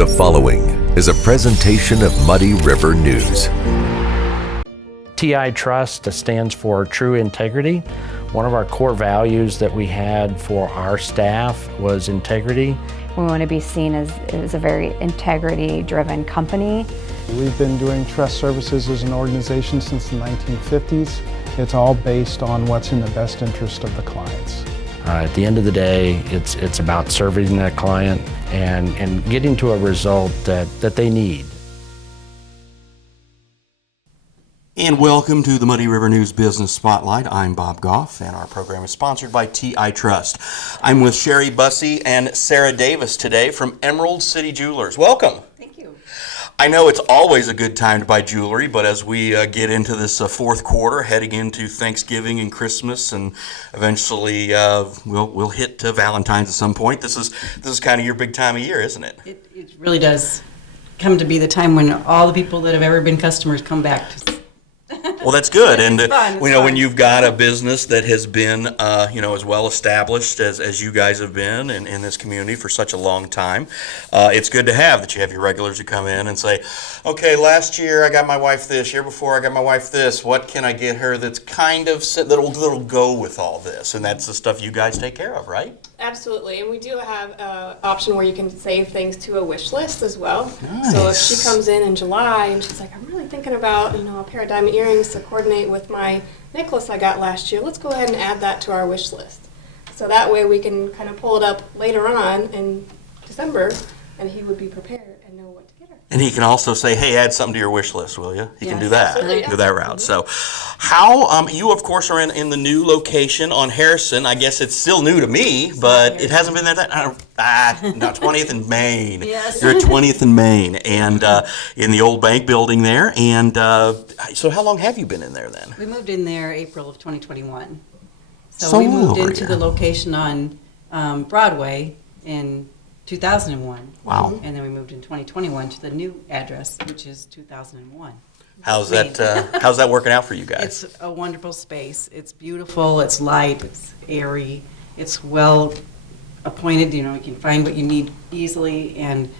The following is a presentation of Muddy River News. TI Trust stands for True Integrity. One of our core values that we had for our staff was integrity. We want to be seen as a very integrity-driven company. We've been doing trust services as an organization since the 1950s. It's all based on what's in the best interest of the clients. At the end of the day, it's about serving that client and getting to a result that they need. And welcome to the Muddy River News Business Spotlight. I'm Bob Goff, and our program is sponsored by TI Trust. I'm with Sherry Bussey and Sarah Davis today from Emerald City Jewelers. Welcome. Thank you. I know it's always a good time to buy jewelry, but as we get into this fourth quarter, heading into Thanksgiving and Christmas, and eventually we'll hit Valentine's at some point. This is kind of your big time of year, isn't it? It really does come to be the time when all the people that have ever been customers come back. Well, that's good, and fun. When you've got a business that has been, as well established as you guys have been in this community for such a long time, it's good to have that you have your regulars who come in and say, okay, last year I got my wife this, year before I got my wife this. What can I get her that's kind of that'll go with all this? And that's the stuff you guys take care of, right? Absolutely, and we do have an option where you can save things to a wish list as well. Nice. So if she comes in July and she's like, I'm really thinking about a pair of diamond earrings to coordinate with my necklace I got last year, let's go ahead and add that to our wish list. So that way we can kind of pull it up later on in December, and he would be prepared and know what to get her. And he can also say, hey, add something to your wish list, will you? He can do that. Absolutely, Do that route. So how, you of course are in the new location on Harrison. I guess it's still new to me, but it hasn't been not 20th and Main. Yes. You're at 20th and Main, and in the old bank building there. And so how long have you been in there then? We moved in there April of 2021. So So we moved over into here. the location on Broadway in 2001. Wow. And then we moved in 2021 to the new address, which is 2001. How's that working out for you guys? It's a wonderful space. It's beautiful, it's light, it's airy, it's well appointed, you can find what you need easily, and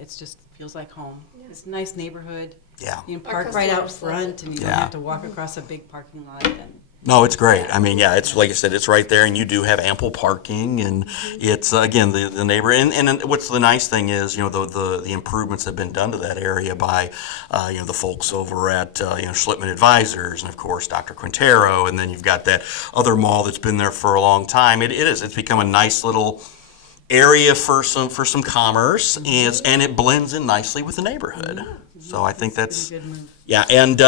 it's just feels like home. It's a nice neighborhood. Yeah. You can Our park right out customers love front, and you don't Yeah. have to walk across a big parking lot. And No, it's great. I mean, yeah, it's like I said, it's right there, and you do have ample parking, and it's again the neighbor. And what's the nice thing is, the improvements have been done to that area by, the folks over at Schlitman Advisors, and of course Dr. Quintero, and then you've got that other mall that's been there for a long time. It's become a nice little area for some commerce, and it blends in nicely with the neighborhood. So I think that's good move. yeah, and.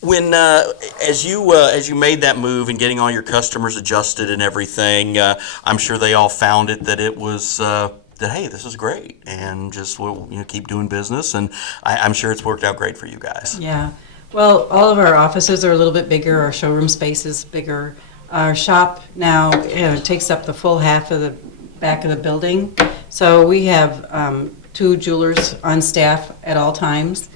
When as you made that move and getting all your customers adjusted and everything, I'm sure they all found that it was that hey, this is great, and just we'll keep doing business, and I'm sure it's worked out great for you guys. Yeah. Well, all of our offices are a little bit bigger. Our showroom space is bigger. Our shop now takes up the full half of the back of the building. So we have 2 jewelers on staff at all times.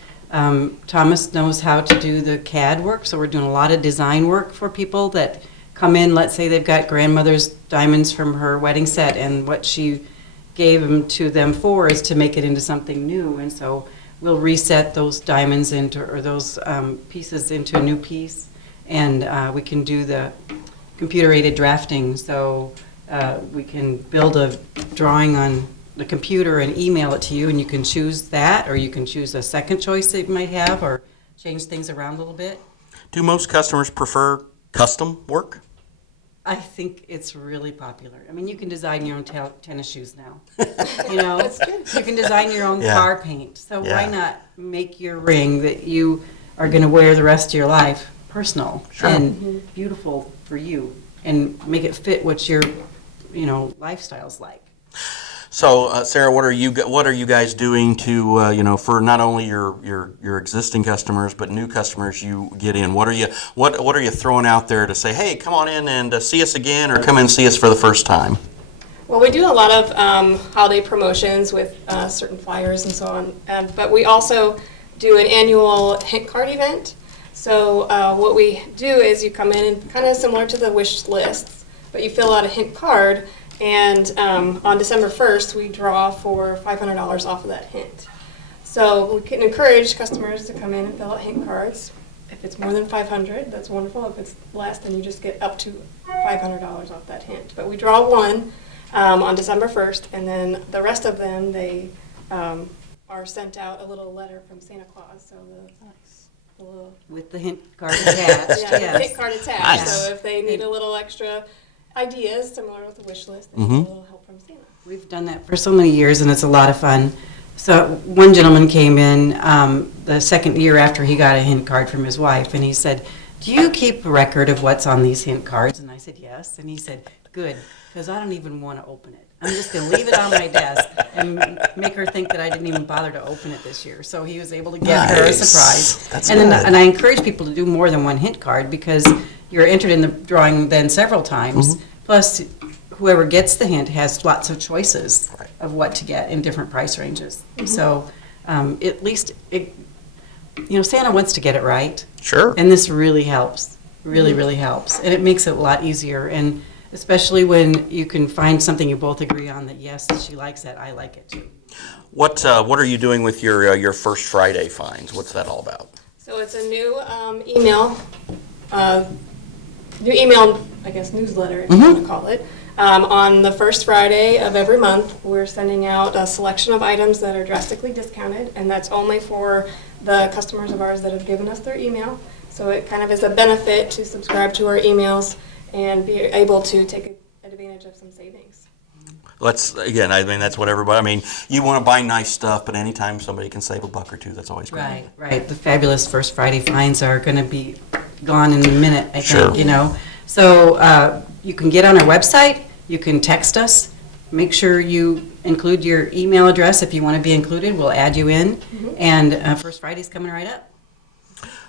Thomas knows how to do the CAD work, so we're doing a lot of design work for people that come in. Let's say they've got grandmother's diamonds from her wedding set, and what she gave them to them for is to make it into something new, and so we'll reset those diamonds or those pieces into a new piece, and we can do the computer-aided drafting, so we can build a drawing on the computer and email it to you, and you can choose that, or you can choose a second choice that you might have, or change things around a little bit. Do most customers prefer custom work? I think it's really popular. I mean, you can design your own tennis shoes now. You can design your own Yeah. car paint. So Yeah. why not make your ring that you are going to wear the rest of your life personal and beautiful for you, and make it fit what your lifestyle's like. So, Sarah, what are you guys doing to for not only your existing customers but new customers you get in? What are you throwing out there to say, hey, come on in and see us again, or come in and see us for the first time? Well, we do a lot of holiday promotions with certain flyers and so on, but we also do an annual hint card event. So what we do is you come in and kind of similar to the wish lists, but you fill out a hint card, And on December 1st, we draw for $500 off of that hint. So we can encourage customers to come in and fill out hint cards. If it's more than 500, that's wonderful. If it's less, then you just get up to $500 off that hint. But we draw one on December 1st, and then the rest of them, they are sent out a little letter from Santa Claus. So the little With the hint card attached, yeah, yes. the hint card attached. Nice. So if they need a little extra ideas, similar with the wish list, they Mm-hmm. get a little help from Santa. We've done that for so many years, and it's a lot of fun. So one gentleman came in the second year after he got a hint card from his wife, and he said, "Do you keep a record of what's on these hint cards?" And I said, "Yes." And he said, "Good, because I don't even want to open it. I'm just going to leave it on my desk and make her think that I didn't even bother to open it this year." So he was able to get her a Nice. surprise. That's and then, good. and I encourage people to do more than one hint card, because you're entered in the drawing then several times. Mm-hmm. Plus, whoever gets the hint has lots of choices Right. of what to get in different price ranges. So at least, Santa wants to get it right. Sure. And this really helps, really helps. And it makes it a lot easier. And especially when you can find something you both agree on, that yes, she likes it, I like it too. What are you doing with your First Friday finds? What's that all about? So it's a new email, I guess, newsletter, if you want to call it. On the first Friday of every month, we're sending out a selection of items that are drastically discounted, and that's only for the customers of ours that have given us their email. So it kind of is a benefit to subscribe to our emails and be able to take advantage of some savings. That's what everybody, you want to buy nice stuff, but anytime somebody can save $1 or $2, that's always great. Right. The fabulous First Friday finds are going to be gone in a minute, I Sure. think, So you can get on our website, you can text us, make sure you include your email address if you want to be included, we'll add you in, and First Friday's coming right up.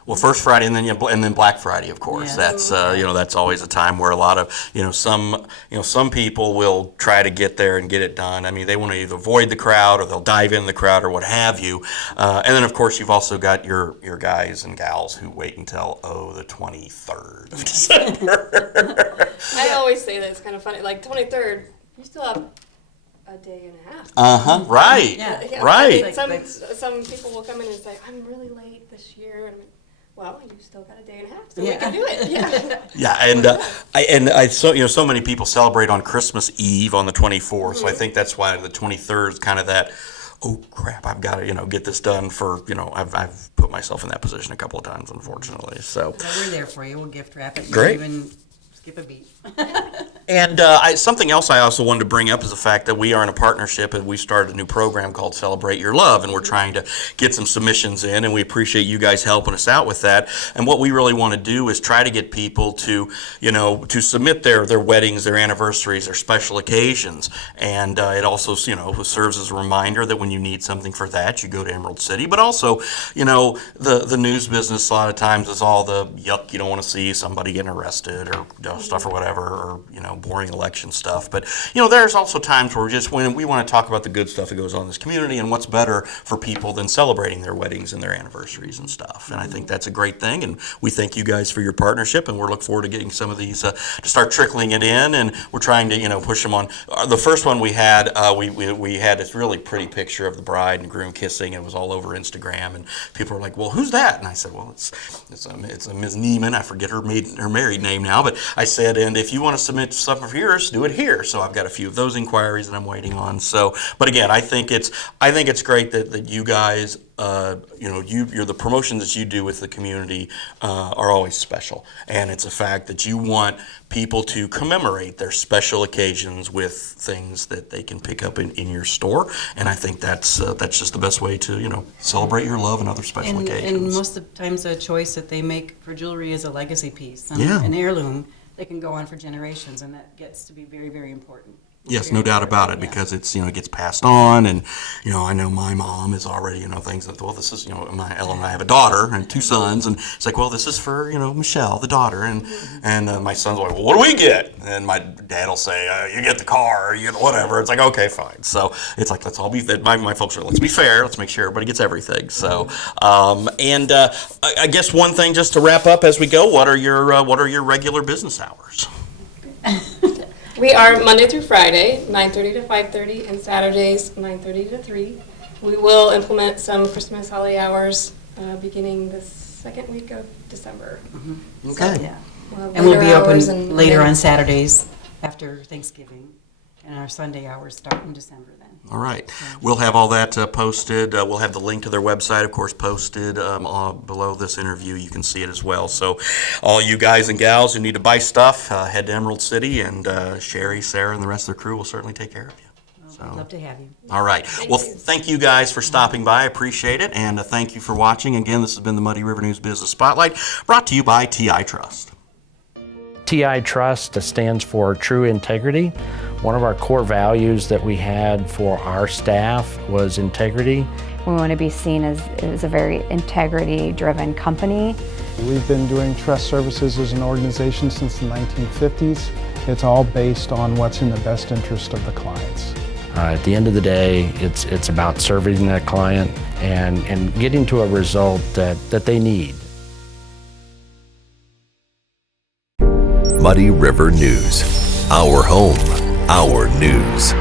Well, First Friday and then Black Friday, of course. Yeah. That's that's always a time where a lot of some people will try to get there and get it done. They want to either avoid the crowd or they'll dive in the crowd or what have you. And then of course you've also got your guys and gals who wait until the 23rd of December. I always say that it's kind of funny. Like 23rd, you still have a day and a half. Right. Yeah. Right. Some people will come in and say, "I'm really late this year," and well, you still got a day and a half, so Yeah. we can do it. Yeah. Yeah, so many people celebrate on Christmas Eve on the 24th, so I think that's why the 23rd is kind of that. Oh crap! I've got to get this done for I've put myself in that position a couple of times, unfortunately. So We're there for you, we'll gift wrap it. Great. You even skip a beat. And something else I also wanted to bring up is the fact that we are in a partnership and we started a new program called Celebrate Your Love, and we're trying to get some submissions in, and we appreciate you guys helping us out with that. And what we really want to do is try to get people to, to submit their weddings, their anniversaries, their special occasions. And it also, serves as a reminder that when you need something for that, you go to Emerald City. But also, the news business a lot of times is all the yuck, you don't want to see somebody getting arrested or stuff or whatever, or boring election stuff. But there's also times where when we want to talk about the good stuff that goes on in this community and what's better for people than celebrating their weddings and their anniversaries and stuff. And I think that's a great thing, and we thank you guys for your partnership, and we're looking forward to getting some of these to start trickling it in, and we're trying to push them on. The first one we had we had this really pretty picture of the bride and groom kissing, and it was all over Instagram, and people were like, "Well, who's that?" And I said, "Well, it's a Ms. Neiman. I forget her married name now, but I said, and if you want to submit stuff of yours, do it here." So I've got a few of those inquiries that I'm waiting on. So, but again, I think it's great that you guys, you're the promotions that you do with the community are always special, and it's a fact that you want people to commemorate their special occasions with things that they can pick up in your store, and I think that's just the best way to celebrate your love and other special occasions. And most of the times the choice that they make for jewelry is a legacy piece, an heirloom. They can go on for generations, and that gets to be very, very important. Yes, no doubt about it, because it's, it gets passed on, and, I know my mom is already, things that, well, this is, Ella and I have a daughter and 2 sons, and it's like, well, this is for, Michelle, the daughter, and my son's like, well, what do we get? And my dad will say, you get the car, or you get whatever. It's like, okay, fine. So it's like, let's all be, my folks are, let's be fair, let's make sure everybody gets everything. So, I guess one thing just to wrap up as we go, what are your regular business hours? We are Monday through Friday, 9:30 to 5:30, and Saturdays, 9:30 to 3. We will implement some Christmas holiday hours beginning the second week of December. Okay. Yeah. We'll have And we'll be later hours open and later then- on Saturdays after Thanksgiving, and our Sunday hours start in December then. All right. We'll have all that posted. We'll have the link to their website, of course, posted below this interview. You can see it as well. So all you guys and gals who need to buy stuff, head to Emerald City, and Sherry, Sarah, and the rest of the crew will certainly take care of you. I'd love to have you. All right. Well, thank you guys for stopping by. I appreciate it. And thank you for watching. Again, this has been the Muddy River News Business Spotlight, brought to you by TI Trust. TI Trust stands for True Integrity. One of our core values that we had for our staff was integrity. We want to be seen as a very integrity-driven company. We've been doing trust services as an organization since the 1950s. It's all based on what's in the best interest of the clients. At the end of the day, it's about serving that client and getting to a result that they need. Muddy River News. Our home, our news.